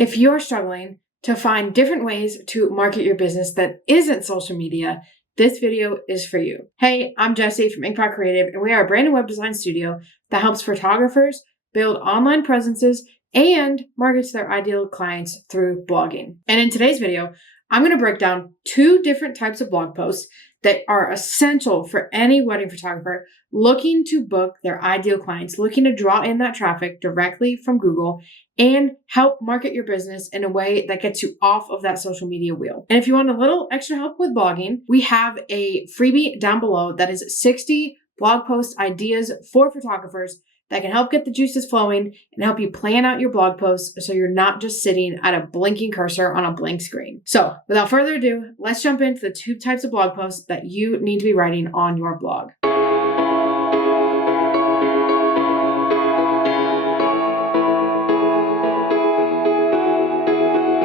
If you're struggling to find different ways to market your business that isn't social media, this video is for you. Hey, I'm Jessie from Inkpot Creative, and we are a brand new web design studio that helps photographers build online presences and market to their ideal clients through blogging. And in today's video, I'm going to break down 2 different types of blog posts that are essential for any wedding photographer looking to book their ideal clients, looking to draw in that traffic directly from Google and help market your business in a way that gets you off of that social media wheel. And if you want a little extra help with blogging, we have a freebie down below that is 60 blog post ideas for photographers that can help get the juices flowing and help you plan out your blog posts so you're not just sitting at a blinking cursor on a blank screen. So without further ado, let's jump into the 2 types of blog posts that you need to be writing on your blog.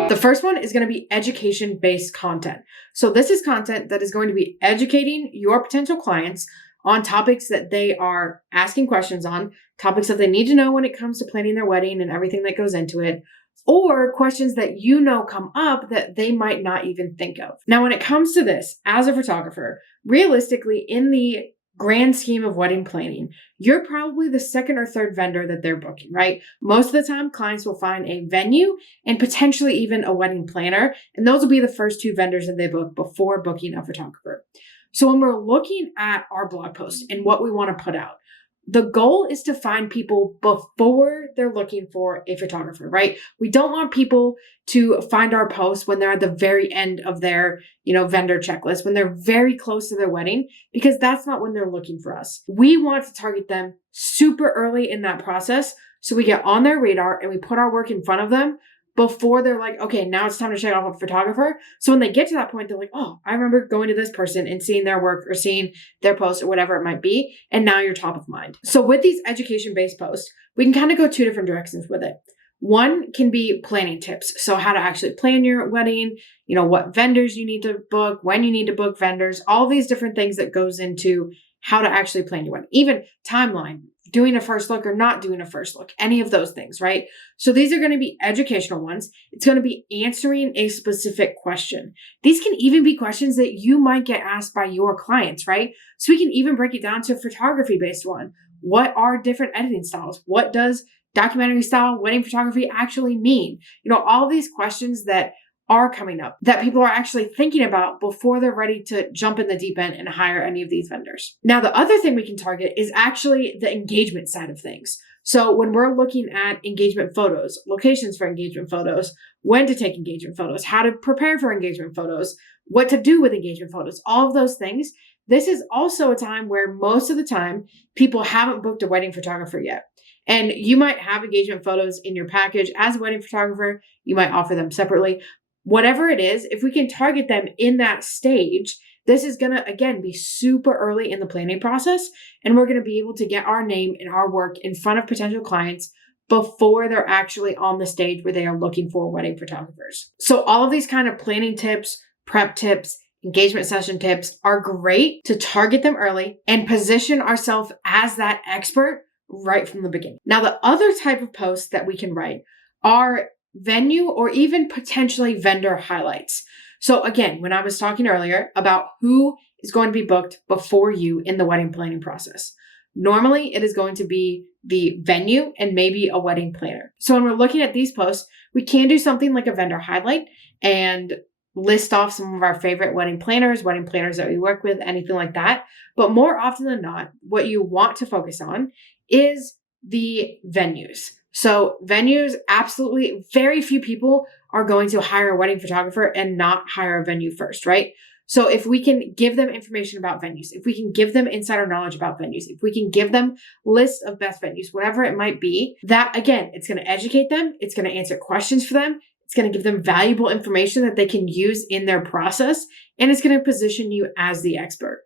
The first one is going to be education-based content. So this is content that is going to be educating your potential clients on topics that they are asking questions on, topics that they need to know when it comes to planning their wedding and everything that goes into it, or questions that you know come up that they might not even think of. Now, when it comes to this, as a photographer, realistically, in the grand scheme of wedding planning, you're probably the second or third vendor that they're booking, right? Most of the time, clients will find a venue and potentially even a wedding planner, and those will be the first 2 vendors that they book before booking a photographer. So when we're looking at our blog post and what we want to put out, the goal is to find people before they're looking for a photographer, right? We don't want people to find our post when they're at the very end of their, vendor checklist, when they're very close to their wedding, because that's not when they're looking for us. We want to target them super early in that process so we get on their radar and we put our work in front of them before they're like, okay, now it's time to check off a photographer. So when they get to that point, they're like, oh, I remember going to this person and seeing their work or seeing their post or whatever it might be. And now you're top of mind. So with these education-based posts, we can kind of go 2 different directions with it. One can be planning tips. So how to actually plan your wedding, what vendors you need to book, when you need to book vendors, all these different things that goes into how to actually plan your wedding, even timeline, doing a first look or not doing a first look, any of those things, right? So these are going to be educational ones. It's going to be answering a specific question. These can even be questions that you might get asked by your clients, right? So we can even break it down to a photography-based one. What are different editing styles? What does documentary style wedding photography actually mean? All these questions that are coming up that people are actually thinking about before they're ready to jump in the deep end and hire any of these vendors. Now, the other thing we can target is actually the engagement side of things. So when we're looking at engagement photos, locations for engagement photos, when to take engagement photos, how to prepare for engagement photos, what to do with engagement photos, all of those things, this is also a time where most of the time people haven't booked a wedding photographer yet. And you might have engagement photos in your package as a wedding photographer. You might offer them separately. Whatever it is, if we can target them in that stage, this is going to, again, be super early in the planning process. And we're going to be able to get our name and our work in front of potential clients before they're actually on the stage where they are looking for wedding photographers. So all of these kind of planning tips, prep tips, engagement session tips are great to target them early and position ourselves as that expert right from the beginning. Now, the other type of posts that we can write are venue or even potentially vendor highlights. So again, when I was talking earlier about who is going to be booked before you in the wedding planning process, normally it is going to be the venue and maybe a wedding planner. So when we're looking at these posts, we can do something like a vendor highlight and list off some of our favorite wedding planners that we work with, anything like that. But more often than not, what you want to focus on is the venues. So venues, absolutely, very few people are going to hire a wedding photographer and not hire a venue first, right? So if we can give them information about venues, if we can give them insider knowledge about venues, if we can give them lists of best venues, whatever it might be, that again, it's going to educate them. It's going to answer questions for them. It's going to give them valuable information that they can use in their process. And it's going to position you as the expert.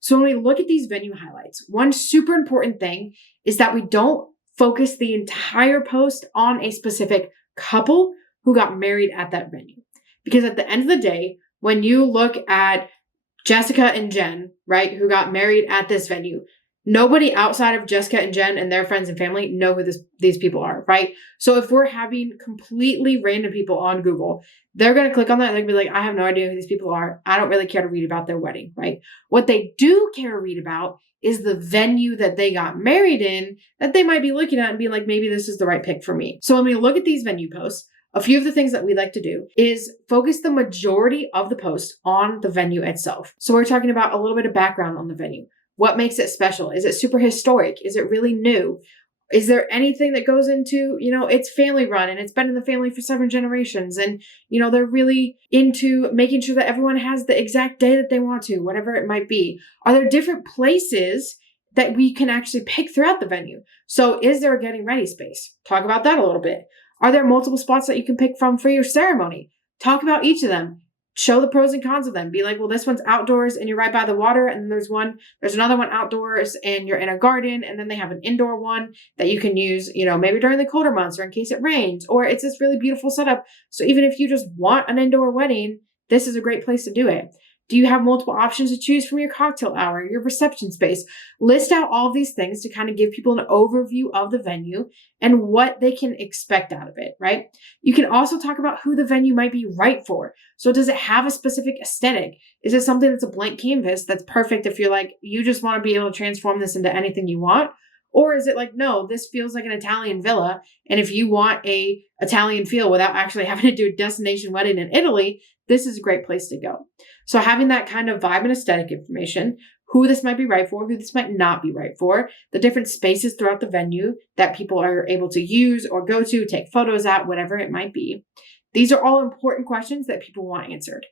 So when we look at these venue highlights, one super important thing is that we don't focus the entire post on a specific couple who got married at that venue. Because at the end of the day, when you look at Jessica and Jen, right, who got married at this venue, Nobody outside of Jessica and Jen and their friends and family know who these people are, right? So if we're having completely random people on Google, they're going to click on that and they're going to be like, I have no idea who these people are. I don't really care to read about their wedding, right? What they do care to read about is the venue that they got married in that they might be looking at and being like, maybe this is the right pick for me. So when we look at these venue posts, a few of the things that we like to do is focus the majority of the post on the venue itself. So we're talking about a little bit of background on the venue. What makes it special? Is it super historic? Is it really new? Is there anything that goes into, it's family run and it's been in the family for 7 generations and, they're really into making sure that everyone has the exact day that they want to, whatever it might be. Are there different places that we can actually pick throughout the venue? So is there a getting ready space? Talk about that a little bit. Are there multiple spots that you can pick from for your ceremony? Talk about each of them. Show the pros and cons of them. Be like, well, this one's outdoors and you're right by the water. And then there's another one outdoors and you're in a garden. And then they have an indoor one that you can use, maybe during the colder months or in case it rains, or it's this really beautiful setup. So even if you just want an indoor wedding, this is a great place to do it. Do you have multiple options to choose from your cocktail hour, your reception space? List out all of these things to kind of give people an overview of the venue and what they can expect out of it, right? You can also talk about who the venue might be right for. So does it have a specific aesthetic? Is it something that's a blank canvas that's perfect if you're like, you just want to be able to transform this into anything you want? Or is it like, no, this feels like an Italian villa. And if you want a Italian feel without actually having to do a destination wedding in Italy, this is a great place to go. So having that kind of vibe and aesthetic information, who this might be right for, who this might not be right for, the different spaces throughout the venue that people are able to use or go to, take photos at, whatever it might be. These are all important questions that people want answered.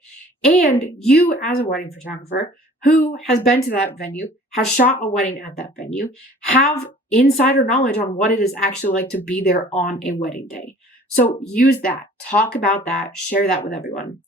And you as a wedding photographer who has been to that venue, has shot a wedding at that venue, have insider knowledge on what it is actually like to be there on a wedding day. So use that, talk about that, share that with everyone.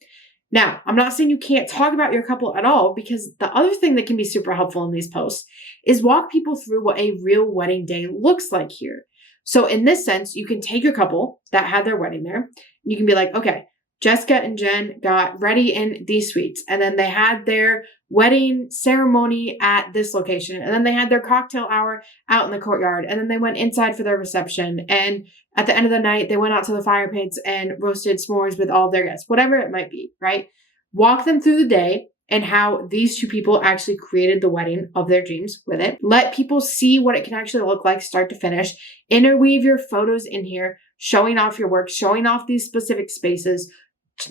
Now, I'm not saying you can't talk about your couple at all, because the other thing that can be super helpful in these posts is walk people through what a real wedding day looks like here. So in this sense, you can take your couple that had their wedding there. You can be like, okay, Jessica and Jen got ready in these suites, and then they had their wedding ceremony at this location, and then they had their cocktail hour out in the courtyard, and then they went inside for their reception, and at the end of the night, they went out to the fire pits and roasted s'mores with all their guests, whatever it might be, right? Walk them through the day and how these two people actually created the wedding of their dreams with it. Let people see what it can actually look like start to finish. Interweave your photos in here, showing off your work, showing off these specific spaces.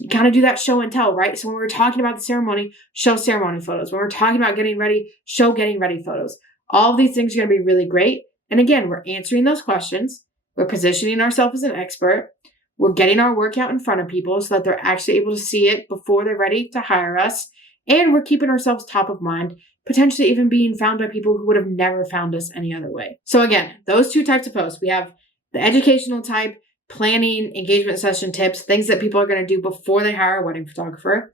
Kind of do that show and tell, right? So when we're talking about the ceremony, show ceremony photos. When we're talking about getting ready, show getting ready photos. All of these things are going to be really great. And again, we're answering those questions. We're positioning ourselves as an expert. We're getting our work out in front of people so that they're actually able to see it before they're ready to hire us. And we're keeping ourselves top of mind, potentially even being found by people who would have never found us any other way. So again, those two types of posts. We have the educational type, planning, engagement session tips, things that people are going to do before they hire a wedding photographer.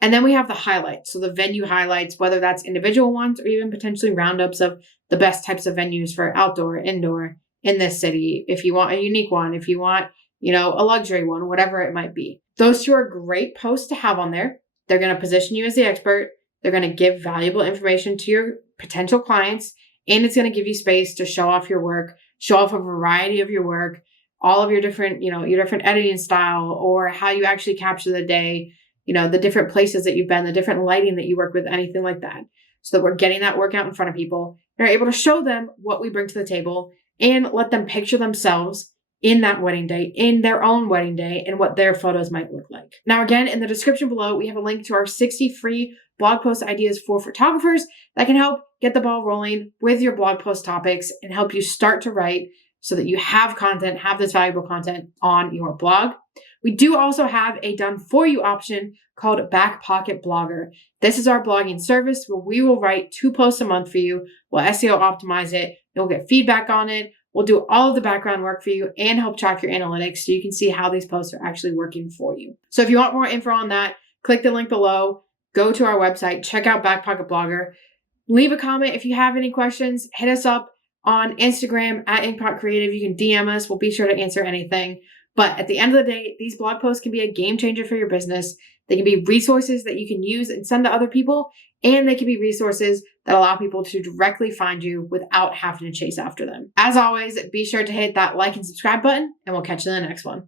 And then we have the highlights. So the venue highlights, whether that's individual ones or even potentially roundups of the best types of venues for outdoor, indoor in this city. If you want a unique one, if you want, a luxury one, whatever it might be. Those two are great posts to have on there. They're going to position you as the expert. They're going to give valuable information to your potential clients, and it's going to give you space to show off your work, show off a variety of your work, all of your different, your different editing style, or how you actually capture the day, the different places that you've been, the different lighting that you work with, anything like that. So that we're getting that work out in front of people. They're able to show them what we bring to the table and let them picture themselves in that wedding day, in their own wedding day, and what their photos might look like. Now, again, in the description below, we have a link to our 60 free blog post ideas for photographers that can help get the ball rolling with your blog post topics and help you start to write so that you have content, have this valuable content on your blog. We do also have a done for you option called Back Pocket Blogger. This is our blogging service where we will write 2 posts a month for you. We'll SEO optimize it. You'll get feedback on it. We'll do all of the background work for you and help track your analytics so you can see how these posts are actually working for you. So if you want more info on that, click the link below, go to our website, check out Back Pocket Blogger. Leave a comment if you have any questions. Hit us up on Instagram at Inkpot Creative. You can DM us. We'll be sure to answer anything. But at the end of the day, these blog posts can be a game changer for your business. They can be resources that you can use and send to other people, and they can be resources that allow people to directly find you without having to chase after them. As always, be sure to hit that like and subscribe button, and we'll catch you in the next one.